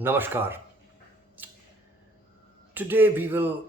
Namaskar. Today we will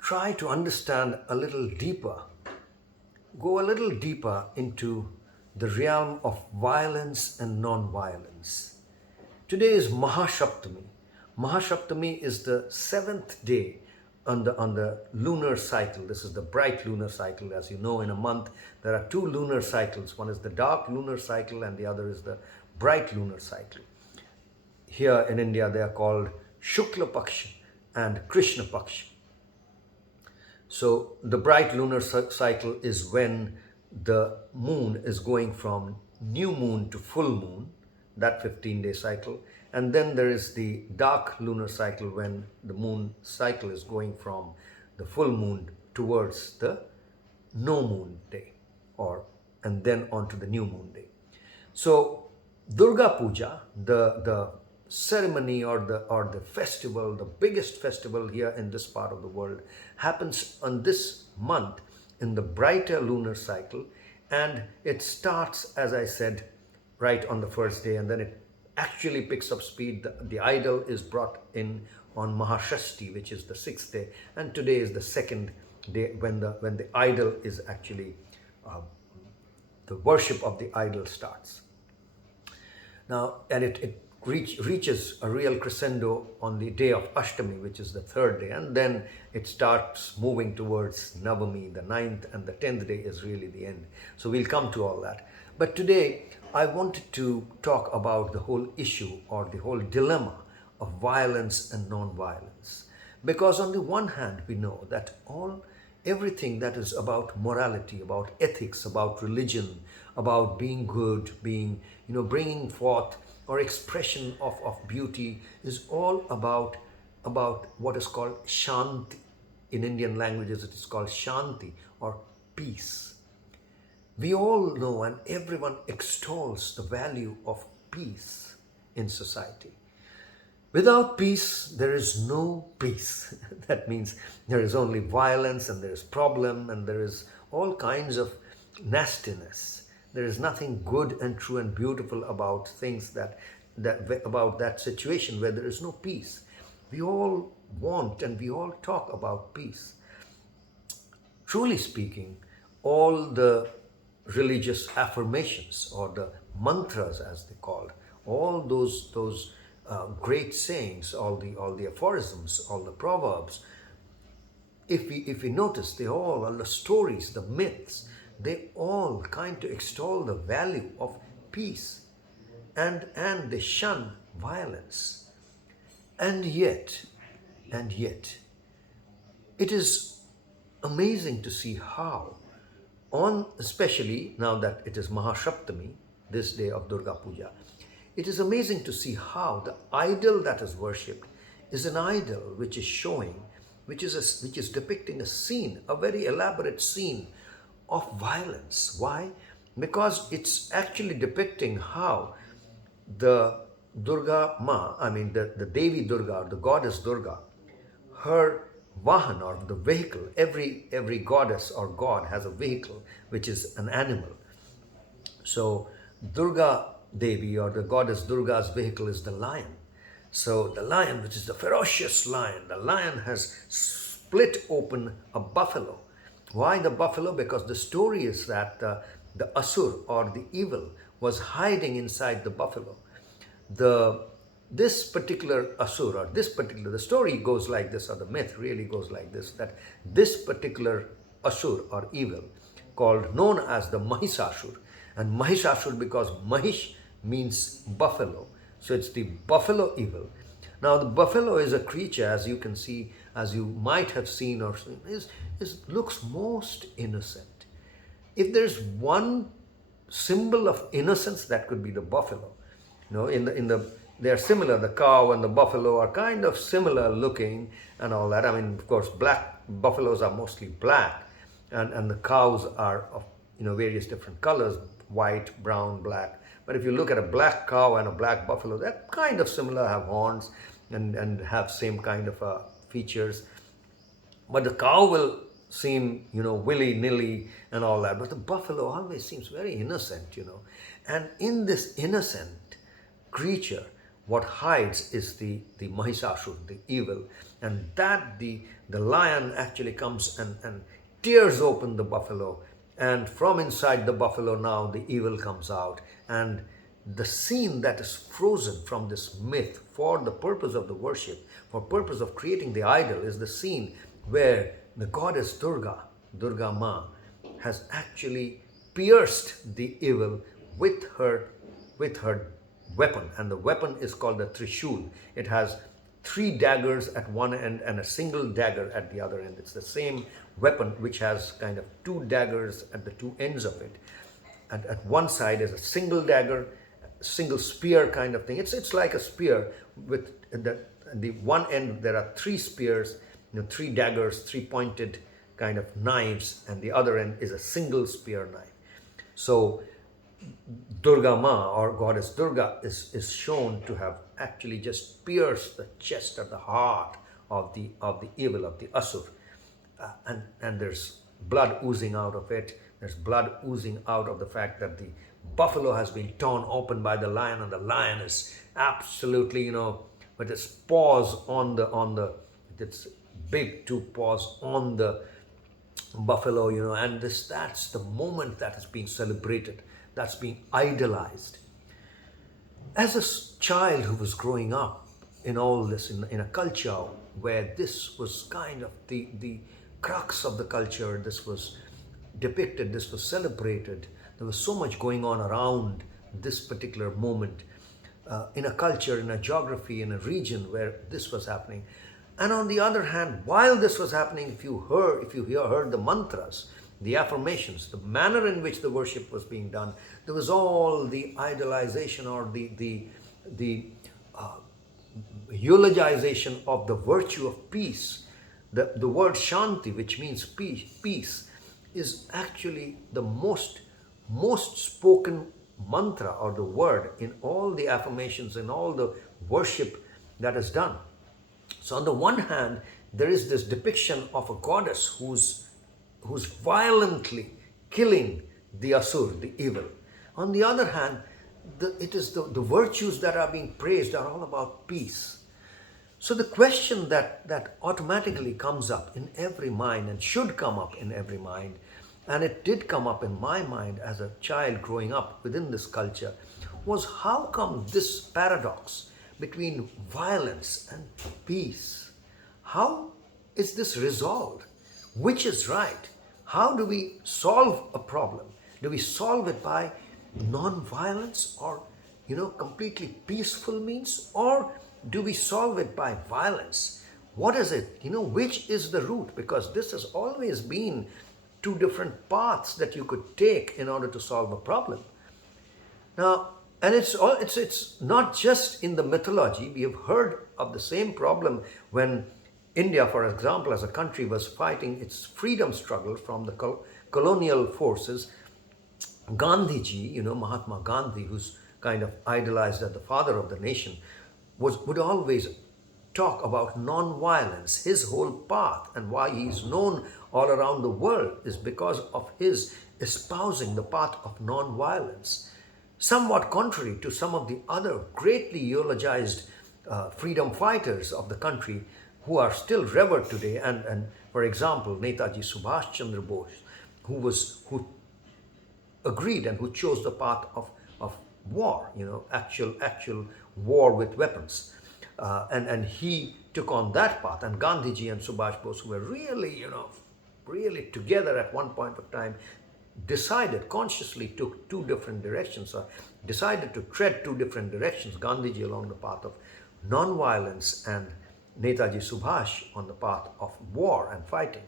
try to understand a little deeper, go a little deeper into the realm of violence and non-violence. Today is Mahasaptami. Mahasaptami is the seventh day on the lunar cycle. This is the bright lunar cycle. As you know, in a month there are two lunar cycles. One is the dark lunar cycle and the other is the bright lunar cycle. Here in India, they are called Shukla Paksha and Krishna Paksha. So the bright lunar cycle is when the moon is going from new moon to full moon, that 15-day cycle. And then there is the dark lunar cycle when the moon cycle is going from the full moon towards the no moon day, and then on to the new moon day. So Durga Puja, the ceremony or the festival, the biggest festival here in this part of the world, happens on this month in the brighter lunar cycle, and it starts, as I said, right on the first day, and then it actually picks up speed. The idol is brought in on Mahashashti, which is the sixth day, and today is the second day when the idol is actually the worship of the idol starts. Now, and it reaches a real crescendo on the day of Ashtami, which is the third day, and then it starts moving towards Navami, the ninth, and the 10th day is really the end. So we'll come to all that. But today, I wanted to talk about the whole issue or the whole dilemma of violence and non-violence. Because on the one hand, we know that everything that is about morality, about ethics, about religion, about being good, bringing forth or expression of beauty is all about what is called shanti. In Indian languages, it is called shanti or peace. We all know and everyone extols the value of peace in society. Without peace, there is no peace. That means there is only violence and there is problem and there is all kinds of nastiness. There is nothing good and true and beautiful about things about that situation where there is no peace. We all want and we all talk about peace. Truly speaking, all the religious affirmations or the mantras, as they called, all those great sayings, all the aphorisms, all the proverbs, if we notice, all the stories, the myths, they all kind to extol the value of peace, and they shun violence. And yet, it is amazing to see how, especially now that it is Mahasaptami, this day of Durga Puja, it is amazing to see how the idol that is worshipped is an idol which is depicting a scene, a very elaborate scene of violence. Why? Because it's actually depicting how the Durga Ma, the Devi Durga, or the goddess Durga, her Vahan or the vehicle, every goddess or god has a vehicle which is an animal. So Durga Devi or the goddess Durga's vehicle is the lion. So the lion, which is the ferocious lion, the lion has split open a buffalo. Why the buffalo? Because the story is that the asur or the evil was hiding inside the buffalo. This particular asur or the story goes like this, or the myth really goes like this, that this particular asur or evil known as the Mahishasur, and Mahishasur because Mahish means buffalo, so it's the buffalo evil. Now the buffalo is a creature, as you can see, as you might have seen or seen, looks most innocent. If there's one symbol of innocence, that could be the buffalo. They are similar. The cow and the buffalo are kind of similar looking and all that. Of course, black buffaloes are mostly black, and the cows are of various different colors: white, brown, black. But if you look at a black cow and a black buffalo, they're kind of similar, have horns and have same kind of features. But the cow will seem, willy-nilly and all that. But the buffalo always seems very innocent, And in this innocent creature, what hides is the Mahishasur, the evil. And that the lion actually comes and tears open the buffalo. And from inside the buffalo now the evil comes out. And the scene that is frozen from this myth for the purpose of the worship, for purpose of creating the idol, is the scene where the goddess Durga, Durga Ma, has actually pierced the evil with her weapon, and the weapon is called the Trishul. It has three daggers at one end and a single dagger at the other end. It's the same weapon which has kind of two daggers at the two ends of it. And at one side is a single dagger, single spear kind of thing. It's like a spear with the one end there are three spears, three daggers, three pointed kind of knives, and the other end is a single spear knife. So Durga Ma, or goddess Durga, is shown to have actually just pierced the chest or the heart of the evil, of the Asur. And there's blood oozing out of it. There's blood oozing out of the fact that the buffalo has been torn open by the lion, and the lion is absolutely, with its paws on its big two paws on the buffalo, and that's the moment that is being celebrated, that's being idolized. As a child who was growing up in all this, in a culture where this was kind of the crux of the culture, this was depicted, this was celebrated, there was so much going on around this particular moment, in a culture, in a geography, in a region where this was happening. And on the other hand, while this was happening, if you heard the mantras, the affirmations, the manner in which the worship was being done, there was all the idolization or the eulogization of the virtue of peace. The word Shanti, which means peace, is actually the most spoken mantra or the word in all the affirmations, in all the worship that is done. So on the one hand, there is this depiction of a goddess who's violently killing the Asur, the evil. On the other hand, the virtues that are being praised are all about peace. So the question that automatically comes up in every mind, and should come up in every mind, and it did come up in my mind as a child growing up within this culture, was how come this paradox between violence and peace? How is this resolved? Which is right? How do we solve a problem? Do we solve it by non-violence or completely peaceful means, or do we solve it by violence? What is it? Which is the route? Because this has always been two different paths that you could take in order to solve a problem. Now, and it's not just in the mythology. We have heard of the same problem when India, for example, as a country, was fighting its freedom struggle from the colonial forces. Gandhiji, Mahatma Gandhi, who's kind of idolized as the father of the nation, would always talk about non-violence. His whole path, and why he's known all around the world, is because of his espousing the path of non-violence. Somewhat contrary to some of the other greatly eulogized freedom fighters of the country who are still revered today. And for example, Netaji Subhash Chandra Bose, who agreed and who chose the path of war, actual war with weapons. And he took on that path. And Gandhiji and Subhash Bose, who were really, really together at one point of time, consciously took two different directions, or decided to tread two different directions. Gandhiji along the path of non-violence, and Netaji Subhash on the path of war and fighting,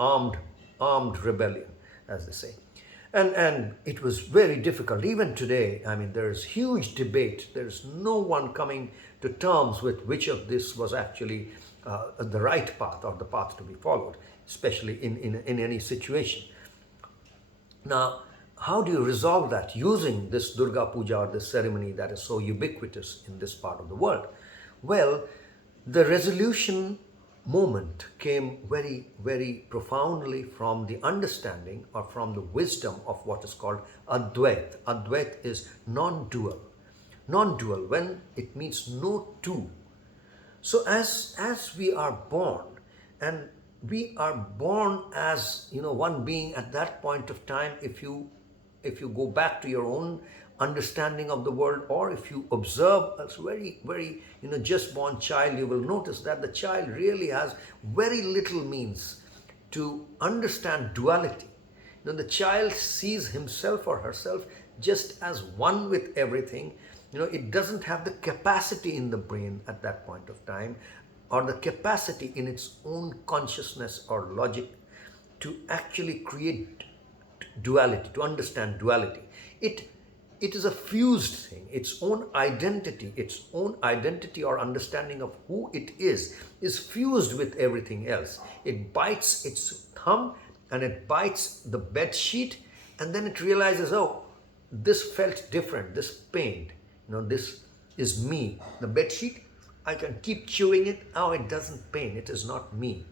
armed rebellion, as they say. And it was very difficult. Even today, there's huge debate. There's no one coming to terms with which of this was actually the right path or the path to be followed, especially in any situation. Now, how do you resolve that using this Durga Puja, or this ceremony that is so ubiquitous in this part of the world? Well, the resolution moment came very, very profoundly from the understanding or from the wisdom of what is called Advait. Advait is non-dual. Non-dual, when it means no two. So as we are born, and we are born as, one being at that point of time. If you go back to your own understanding of the world, or if you observe a very very just born child, you will notice that the child really has very little means to understand duality. The child sees himself or herself just as one with everything. It doesn't have the capacity in the brain at that point of time, or the capacity in its own consciousness or logic, to actually create duality, to understand duality. It is a fused thing. Its own identity or understanding of who it is fused with everything else. It bites its thumb, and it bites the bed sheet, and then it realizes, oh, this felt different, this pained, this is me. The bed sheet, I can keep chewing it, oh, it doesn't pain, it is not me.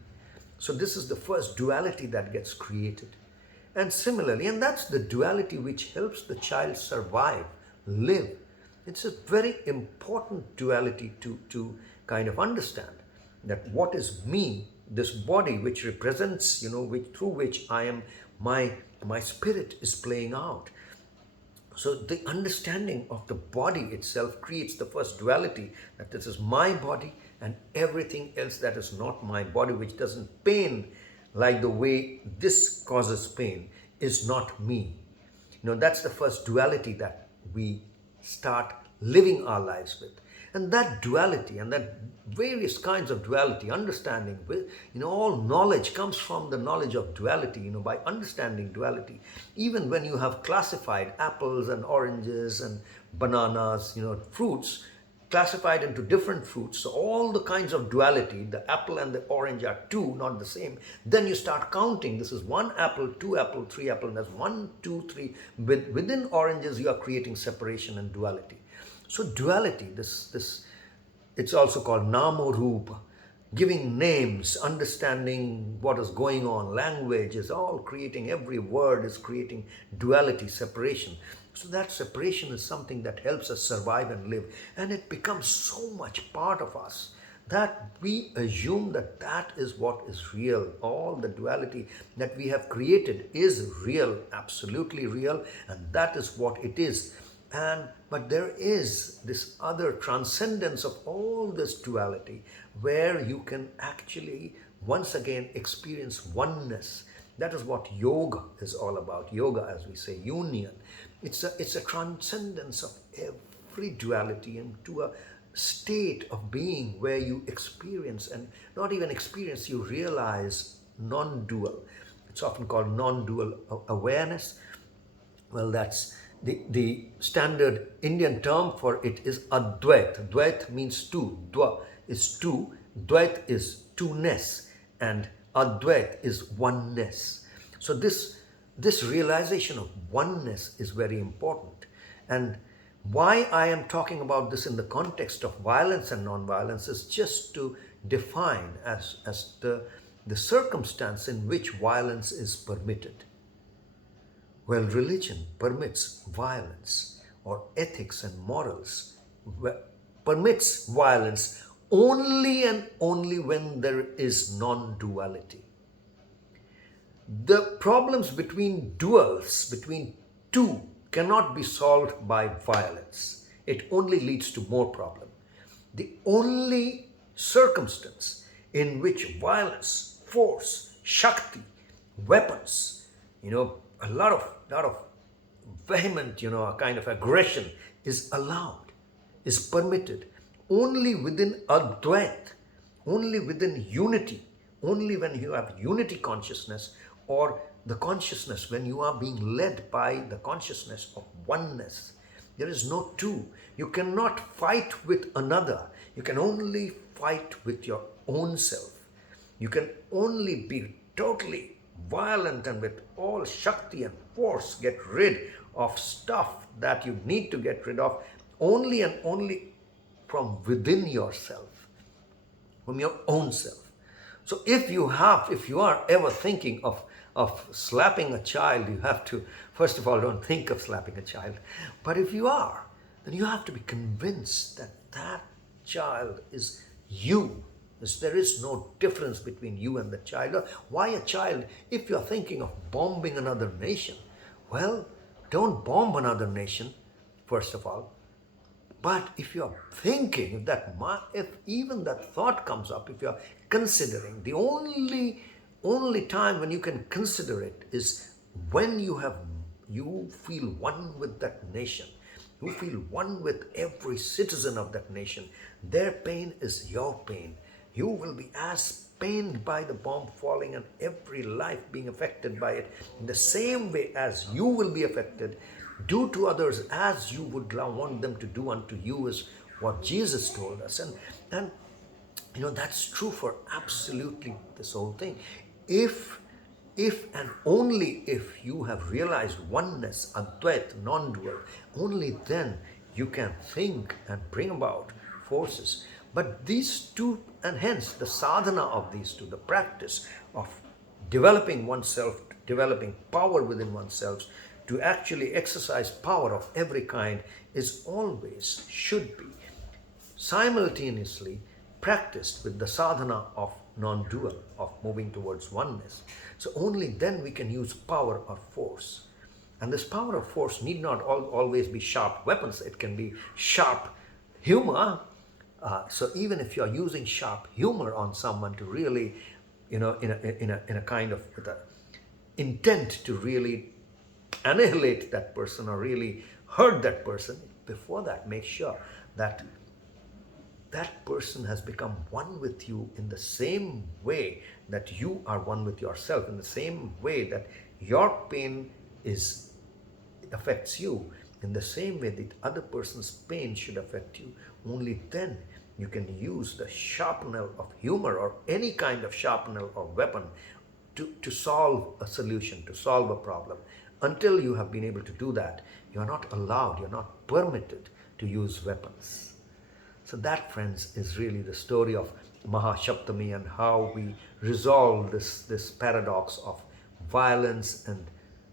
So this is the first duality that gets created. And similarly, and that's the duality which helps the child survive, live. It's a very important duality to kind of understand, that what is me, this body which represents, through which I am, my spirit is playing out. So the understanding of the body itself creates the first duality, that this is my body and everything else that is not my body, which doesn't pain like the way this causes pain, is not me. That's the first duality that we start living our lives with. And that duality, and that various kinds of duality, understanding with, all knowledge comes from the knowledge of duality. By understanding duality, even when you have classified apples and oranges and bananas, fruits, classified into different fruits, so all the kinds of duality, the apple and the orange are two, not the same. Then you start counting, this is one apple, two apple, three apple, and that's 1, 2, 3. Within oranges, you are creating separation and duality. So duality, this it's also called namo-rupa, giving names, understanding what is going on. Language is all creating, every word is creating duality, separation. So that separation is something that helps us survive and live. And it becomes so much part of us that we assume that that is what is real. All the duality that we have created is real, absolutely real, and that is what it is. But there is this other transcendence of all this duality, where you can actually once again experience oneness. That is what yoga is all about. Yoga, as we say, union. It's a transcendence of every duality into a state of being where you experience, and not even experience, you realize non-dual. It's often called non-dual awareness. Well, that's the standard Indian term for it is Advait. Advait means two. Dva is two. Dvait is two-ness. And Advait is oneness. So this realization of oneness is very important. And why I am talking about this in the context of violence and non-violence is just to define as the circumstance in which violence is permitted. Well, religion permits violence, or ethics and morals permits violence only and only when there is non-duality. The problems between duals, between two, cannot be solved by violence. It only leads to more problem. The only circumstance in which violence, force, shakti, weapons, a lot of vehement, a kind of aggression is allowed, is permitted only within Advait, only within unity, only when you have unity consciousness, or the consciousness when you are being led by the consciousness of oneness. There is no two. You cannot fight with another. You can only fight with your own self. You can only be totally violent and with all Shakti and force get rid of stuff that you need to get rid of only and only from within yourself, from your own self. So if you are ever thinking of slapping a child, you have to, first of all, don't think of slapping a child. But if you are, then you have to be convinced that that child is you. There is no difference between you and the child. Why a child? If you're thinking of bombing another nation, well, don't bomb another nation, first of all. But if you're thinking, if even that thought comes up, if you're considering, the only time when you can consider it is when you feel one with that nation. You feel one with every citizen of that nation. Their pain is your pain. You will be as pained by the bomb falling and every life being affected by it in the same way as you will be affected. Do to others as you would want them to do unto you, is what Jesus told us. And that's true for absolutely this whole thing. If and only if you have realized oneness, Advait, non-dual, only then you can think and bring about forces. But these two, and hence the sadhana of these two, the practice of developing oneself, developing power within oneself, to actually exercise power of every kind, is always, should be, simultaneously practiced with the sadhana of non-dual, of moving towards oneness. So only then we can use power or force. And this power of force need not always be sharp weapons. It can be sharp humor. So even if you're using sharp humor on someone to really, in a kind of with a intent to really annihilate that person or really hurt that person, before that, make sure that that person has become one with you in the same way that you are one with yourself, in the same way that your pain affects you, in the same way that other person's pain should affect you. Only then you can use the sharpener of humor or any kind of sharpener or weapon to solve a solution, to solve a problem. Until you have been able to do that, you are not allowed, you're not permitted to use weapons. So that, friends, is really the story of Mahasaptami and how we resolve this paradox of violence and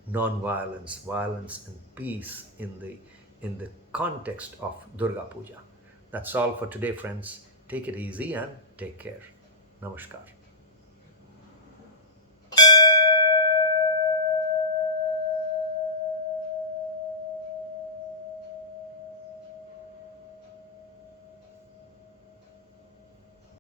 non-violence, violence and peace in the context of Durga Puja. That's all for today, friends. Take it easy and take care. Namaskar.